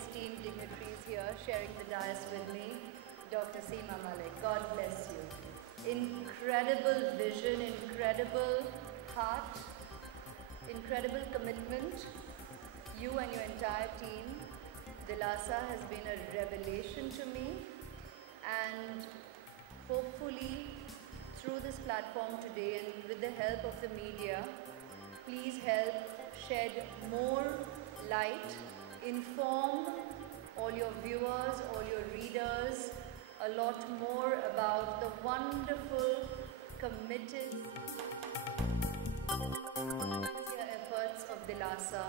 esteemed dignitaries here sharing the dais with me. Dr. Seema Malik, God bless you. Incredible vision, incredible heart, incredible commitment. You and your entire team. Dilasa has been a revelation to me, and hopefully through this platform today and with the help of the media, please help shed more light, inform all your viewers, all your readers a lot more about the wonderful, committed efforts of Dilasa,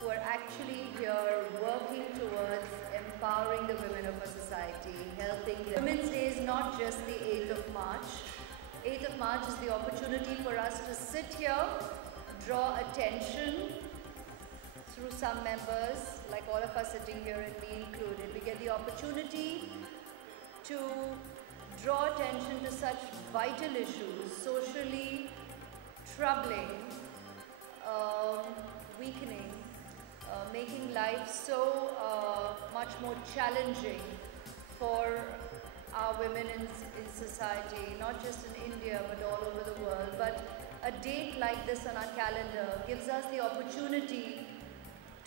who are actually here working towards empowering the women of our society, helping them. Women's Day is not just the 8th of March. 8th of March is the opportunity for us to sit here, draw attention through some members, like all of us sitting here and me included. We get the opportunity to draw attention to such vital issues, socially troubling, weakening, making life so much more challenging for our women in society, not just in India but all over the world. But a date like this on our calendar gives us the opportunity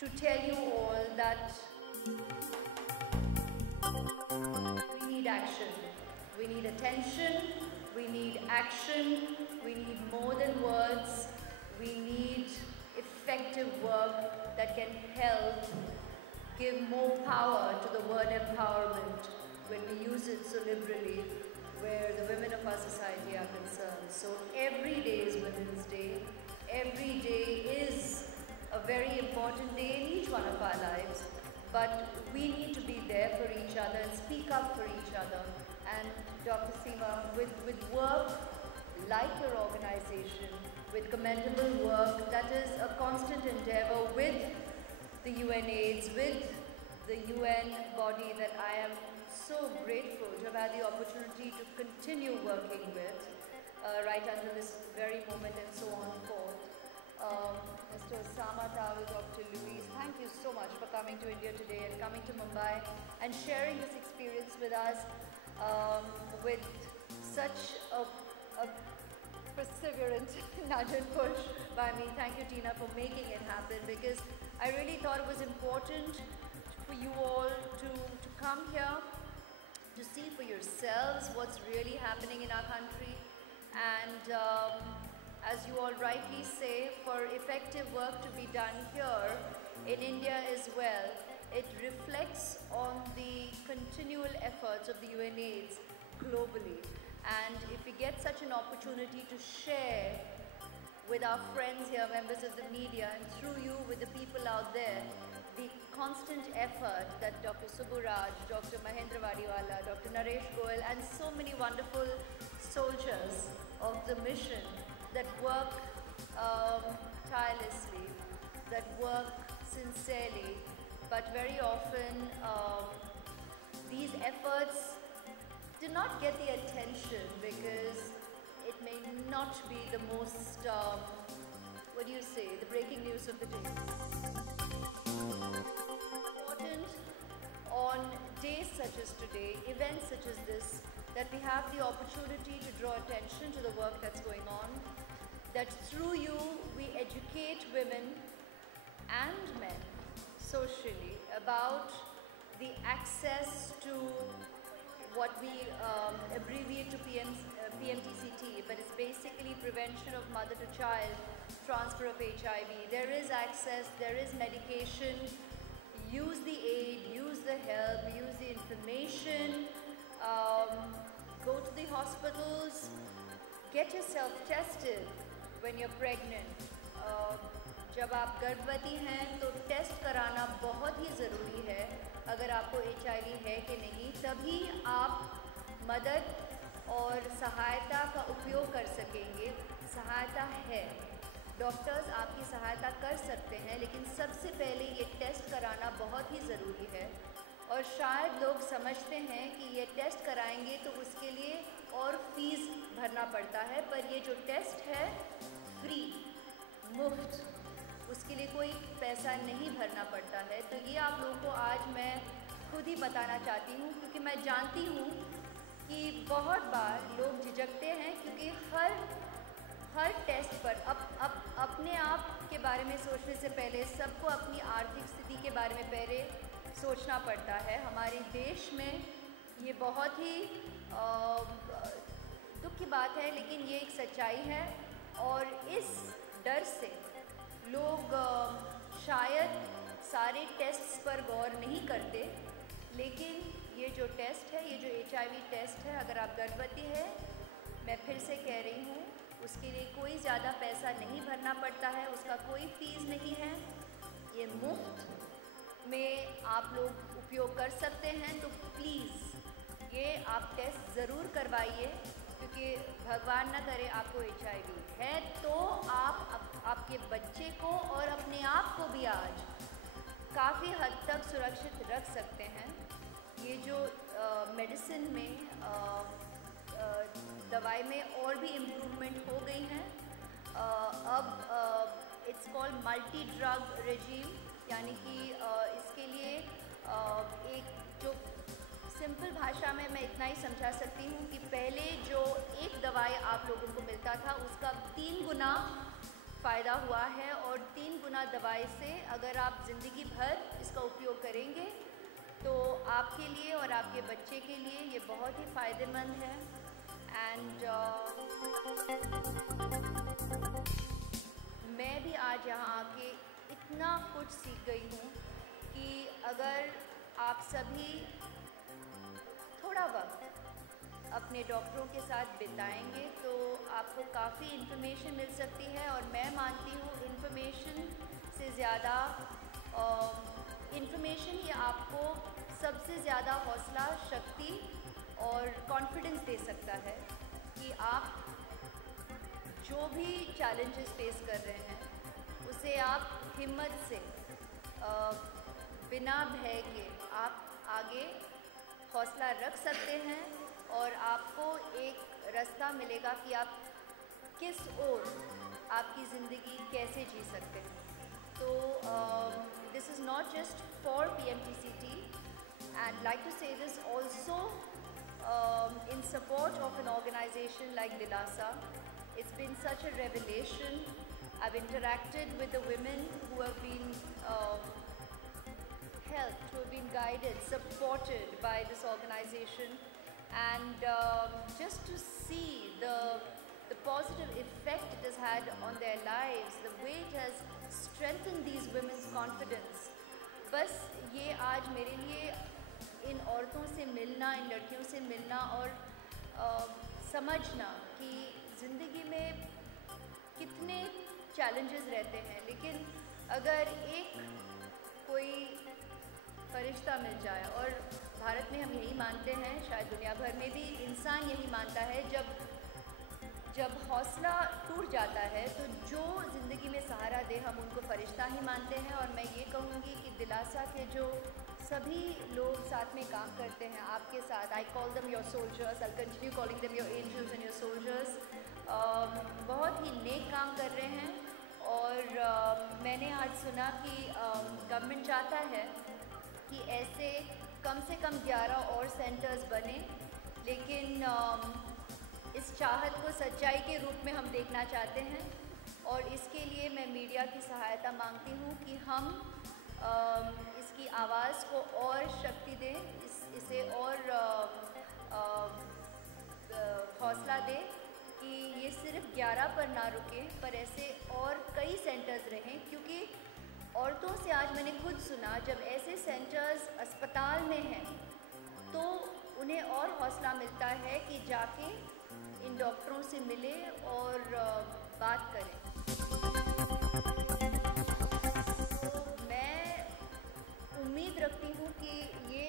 to tell you all that we need action, we need attention, we need action, we need more than words, we need effective work that can help give more power to the word empowerment when we use it so liberally where the women of our society are concerned. So every day is Women's Day. Every day is a very important day in each one of our lives. But we need to be there for each other and speak up for each other. And Dr. Seema, with work like your organization, with commendable work that is a constant endeavor with the UNAIDS, with the UN body that I am so grateful to have had the opportunity to continue working with right until this very moment and so on forth. Mr. Osama Tawil, Dr. Louise, thank you so much for coming to India today and coming to Mumbai and sharing this experience with us with such a perseverant nudge and push by me. Thank you, Tina, for making it happen, because I really thought it was important for you all to come here to see for yourselves what's really happening in our country. And as you all rightly say, for effective work to be done here in India as well, it reflects on the continual efforts of the UNAIDS globally. And if we get such an opportunity to share with our friends here, members of the media, and through you with the people out there, the constant effort that Dr. Subburaj, Dr. Mahendra Vadiwala, Dr. Naresh Goyal, and so many wonderful soldiers of the mission that work tirelessly, that work sincerely, but very often these efforts do not get the attention because it may not be the most, what do you say, the breaking news of the day. Important on days such as today, events such as this, that we have the opportunity to draw attention to the work that's going on, that through you we educate women and men socially about the access to what we abbreviate to PMTCT, but it's basically prevention of mother to child transfer of HIV. There is access, there is medication. Use the aid, use the help, use the information. Go to the hospitals, get yourself tested when you're pregnant. जब आप गर्भवती हैं तो test कराना बहुत ही ज़रूरी है अगर आपको HIV है कि नहीं, तभी आप मदद और सहायता का उपयोग कर सकेंगे। सहायता है, डॉक्टर्स आपकी सहायता कर सकते हैं, लेकिन सबसे पहले ये टेस्ट कराना बहुत ही ज़रूरी है। और शायद लोग समझते हैं कि ये टेस्ट कराएंगे तो उसके लिए और फीस भरना पड़ता है, पर ये जो टेस्ट है फ्री, मुफ्त, उसकी इसके लिए कोई पैसा नहीं भरना पड़ता है। तो ये आप लोगों को आज मैं खुद ही बताना चाहती हूँ, क्योंकि मैं जानती हूँ कि बहुत बार लोग झिझकते हैं, क्योंकि हर टेस्ट पर अपने आप के बारे में सोचने से पहले सबको अपनी आर्थिक स्थिति के बारे में पहले सोचना पड़ता है। हमारे देश में ये बहुत ही दुख की बात है, लेकिन ये एक सच्चाई है। और इस डर से लोग शायद सारे टेस्ट्स पर गौर नहीं करते, लेकिन ये जो टेस्ट है, ये जो HIV टेस्ट है, अगर आप गर्भवती है, मैं फिर से कह रही हूँ, उसके लिए कोई ज़्यादा पैसा नहीं भरना पड़ता है, उसका कोई फीस नहीं है, ये मुफ्त में आप लोग उपयोग कर सकते हैं। तो प्लीज़ ये आप टेस्ट ज़रूर करवाइए, क्योंकि भगवान ना करे आपको HIV है तो आप आपके बच्चे को और अपने आप को भी आज काफ़ी हद तक सुरक्षित रख सकते हैं। ये जो मेडिसिन में दवाई में और भी इम्प्रूवमेंट हो गई हैं। अब it's called multi drug regime, यानी कि इसके लिए एक जो सिंपल भाषा में मैं इतना ही समझा सकती हूँ कि पहले जो एक दवाई आप लोगों को मिलता था, उसका 3 गुना फ़ायदा हुआ है। और 3 गुना दवाई से अगर आप ज़िंदगी भर इसका उपयोग करेंगे तो आपके लिए और आपके बच्चे के लिए ये बहुत ही फ़ायदेमंद है। एंड मैं भी आज यहाँ आके इतना कुछ सीख गई हूँ कि अगर आप सभी थोड़ा वक्त अपने डॉक्टरों के साथ बिताएंगे तो आपको काफ़ी इन्फॉर्मेशन मिल सकती है। और मैं मानती हूँ इन्फॉर्मेशन से ज़्यादा इन्फॉर्मेशन ही आपको सबसे ज़्यादा हौसला, शक्ति और कॉन्फिडेंस दे सकता है कि आप जो भी चैलेंजेस फेस कर रहे हैं उसे आप हिम्मत से बिना भय के आप आगे हौसला रख सकते हैं और आपको एक रास्ता मिलेगा कि आप किस ओर आपकी ज़िंदगी कैसे जी सकते हैं। तो this is not just for PMTCT, and like to say this also in support of an organization like Dilasa. It's been such a revelation. I've interacted with the women who have been helped, who have been guided, supported by this organization, and just to see the positive effect it has had on their lives, the way it has strengthened these women's confidence. बस ये आज मेरे लिए इन औरतों से मिलना, इन लड़कियों से मिलना और समझना कि ज़िंदगी में कितने चैलेंजेस रहते हैं, लेकिन अगर एक कोई फरिश्ता मिल जाए, और भारत में हम यही मानते हैं, शायद दुनिया भर में भी इंसान यही मानता है, जब हौसला टूट जाता है तो जो ज़िंदगी में सहारा दे हम उनको फरिश्ता ही मानते हैं। और मैं ये कहूँगी कि दिलासा के जो सभी लोग साथ में काम करते हैं आपके साथ, I call them your soldiers, I continue calling them your angels and your soldiers, बहुत ही नेक काम कर रहे हैं। और मैंने आज सुना कि गवर्नमेंट चाहता है कि ऐसे कम से कम 11 और सेंटर्स बने, लेकिन इस चाहत को सच्चाई के रूप में हम देखना चाहते हैं। और इसके लिए मैं मीडिया की सहायता मांगती हूँ कि हम इसकी आवाज़ को और शक्ति दें, इसे और हौसला दें कि ये सिर्फ 11 पर ना रुके, पर ऐसे और कई सेंटर्स रहें। क्योंकि औरतों से आज मैंने खुद सुना, जब ऐसे सेंटर्स अस्पताल में हैं तो उन्हें और हौसला मिलता है कि जाके इन डॉक्टरों से मिले और बात करें। तो मैं उम्मीद रखती हूँ कि ये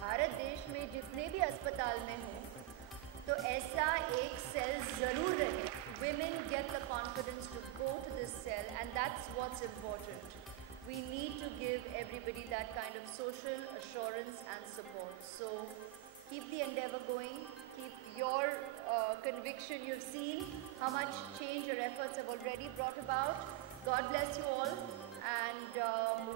भारत देश में जितने भी अस्पताल में हों तो ऐसा एक सेल ज़रूर रहे। Women get the confidence to go to this cell, and that's what's important. We need to give everybody that kind of social assurance and support. So keep the endeavor going, keep your conviction. You've seen how much change your efforts have already brought about. God bless you all, and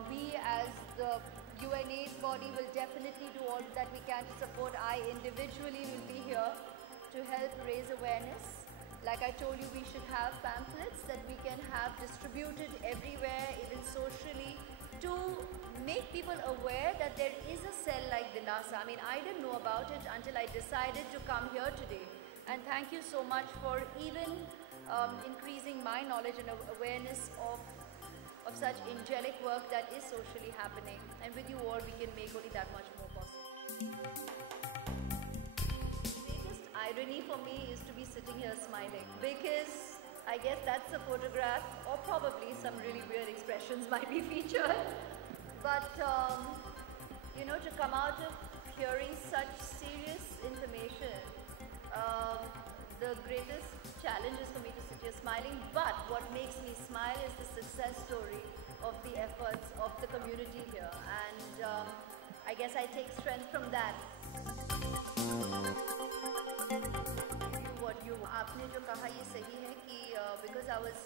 we as the UNAIDS body will definitely do all that we can to support. I individually will be here to help raise awareness. Like I told you, we should have pamphlets that we can have distributed everywhere, even socially, to make people aware that there is a cell like Dilasa. I mean, I didn't know about it until I decided to come here today. And thank you so much for even increasing my knowledge and awareness of such angelic work that is socially happening. And with you all, we can make only that much more possible. The greatest irony for me is to be sitting here smiling, because I guess that's a photograph, or probably some really weird expressions might be featured. But, you know, to come out of hearing such serious information, the greatest challenge is for me to sit here smiling. But what makes me smile is the success story of the efforts of the community here. And I guess I take strength from that. आपने जो कहा ये सही है कि because I was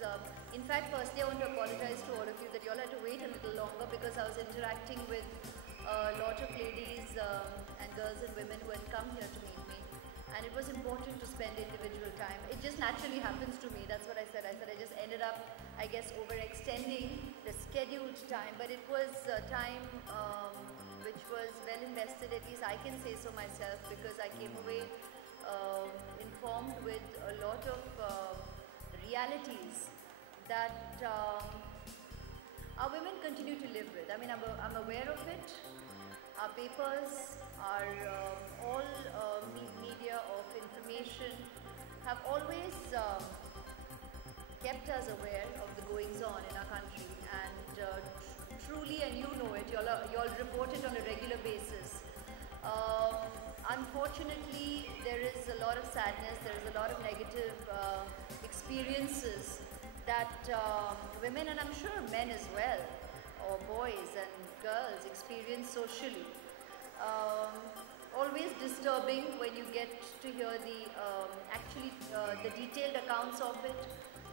in fact firstly I want to apologize to all of you that you all had to wait a little longer, because I was interacting with a lot of ladies and girls and women who had come here to meet me, and it was important to spend individual time. It just naturally happens to me. That's what I said. I just ended up, I guess, overextending the scheduled time, but it was time which was well invested, at least I can say so myself, because I came away informed with a lot of realities that our women continue to live with. I mean, I'm aware of it. Our papers, our all media of information have always kept us aware of the goings on in our country, and truly, and you know it, you all report it on a regular basis. Unfortunately, there is a lot of sadness, there is a lot of negative experiences that women, and I'm sure men as well, or boys and girls, experience socially. Always disturbing when you get to hear the detailed accounts of it,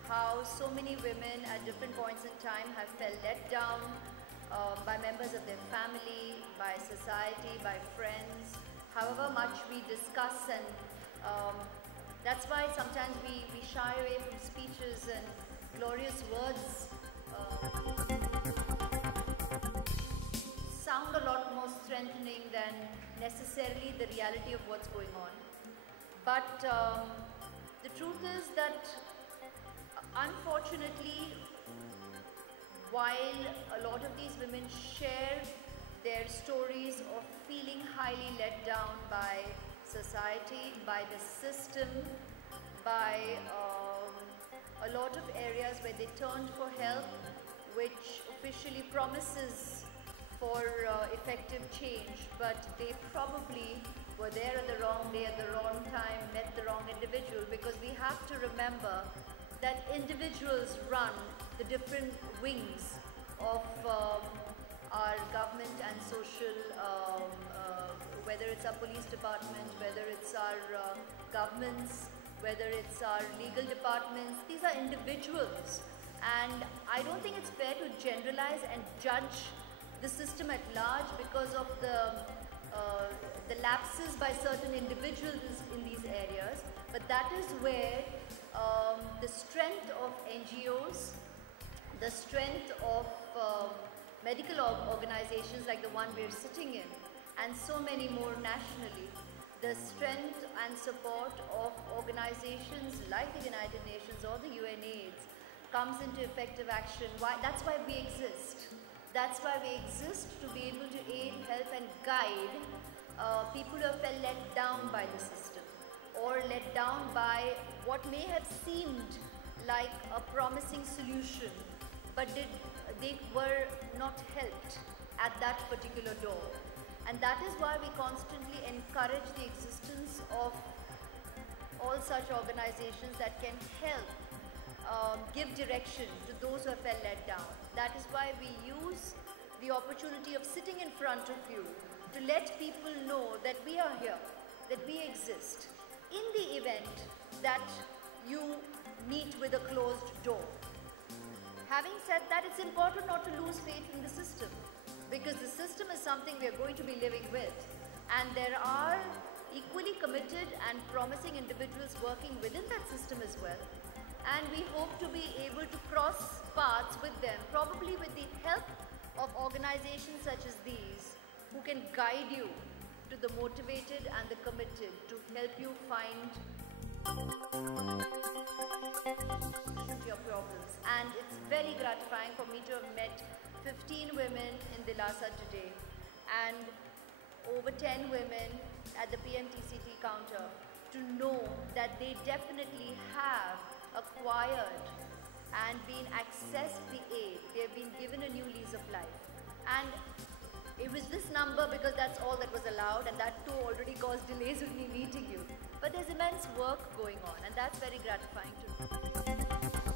how so many women at different points in time have felt let down by members of their family, by society, by friends. However much we discuss, and that's why sometimes we shy away from speeches and glorious words sound a lot more strengthening than necessarily the reality of what's going on. But the truth is that unfortunately, while a lot of these women share their stories of feeling highly let down by society, by the system, by a lot of areas where they turned for help, which officially promises for effective change, but they probably were there at the wrong day, at the wrong time, met the wrong individual, because we have to remember that individuals run the different wings of our government and social, whether it's our police department, whether it's our governments, whether it's our legal departments. These are individuals, and I don't think it's fair to generalize and judge the system at large because of the lapses by certain individuals in these areas. But that is where the strength of NGOs, the strength of medical organizations like the one we're sitting in, and so many more nationally, the strength and support of organizations like the United Nations or the UNAIDS comes into effective action. That's why we exist. That's why we exist, to be able to aid, help and guide people who have felt let down by the system, or let down by what may have seemed like a promising solution, but they were not helped at that particular door. And that is why we constantly encourage the existence of all such organizations that can help give direction to those who have felt let down. That is why we use the opportunity of sitting in front of you to let people know that we are here, that we exist, in the event that you meet with a closed door. Having said that, it's important not to lose faith in the system, because the system is something we are going to be living with, and there are equally committed and promising individuals working within that system as well, and we hope to be able to cross paths with them, probably with the help of organizations such as these, who can guide you to the motivated and the committed to help you find your problems. And it's very gratifying for me to have met 15 women in Dilasa today and over 10 women at the PMTCT counter, to know that they definitely have acquired and been accessed the aid. They've been given a new lease of life. And it was this number because that's all that was allowed, and that too already caused delays with me meeting you. But there's immense work going on, and that's very gratifying to me.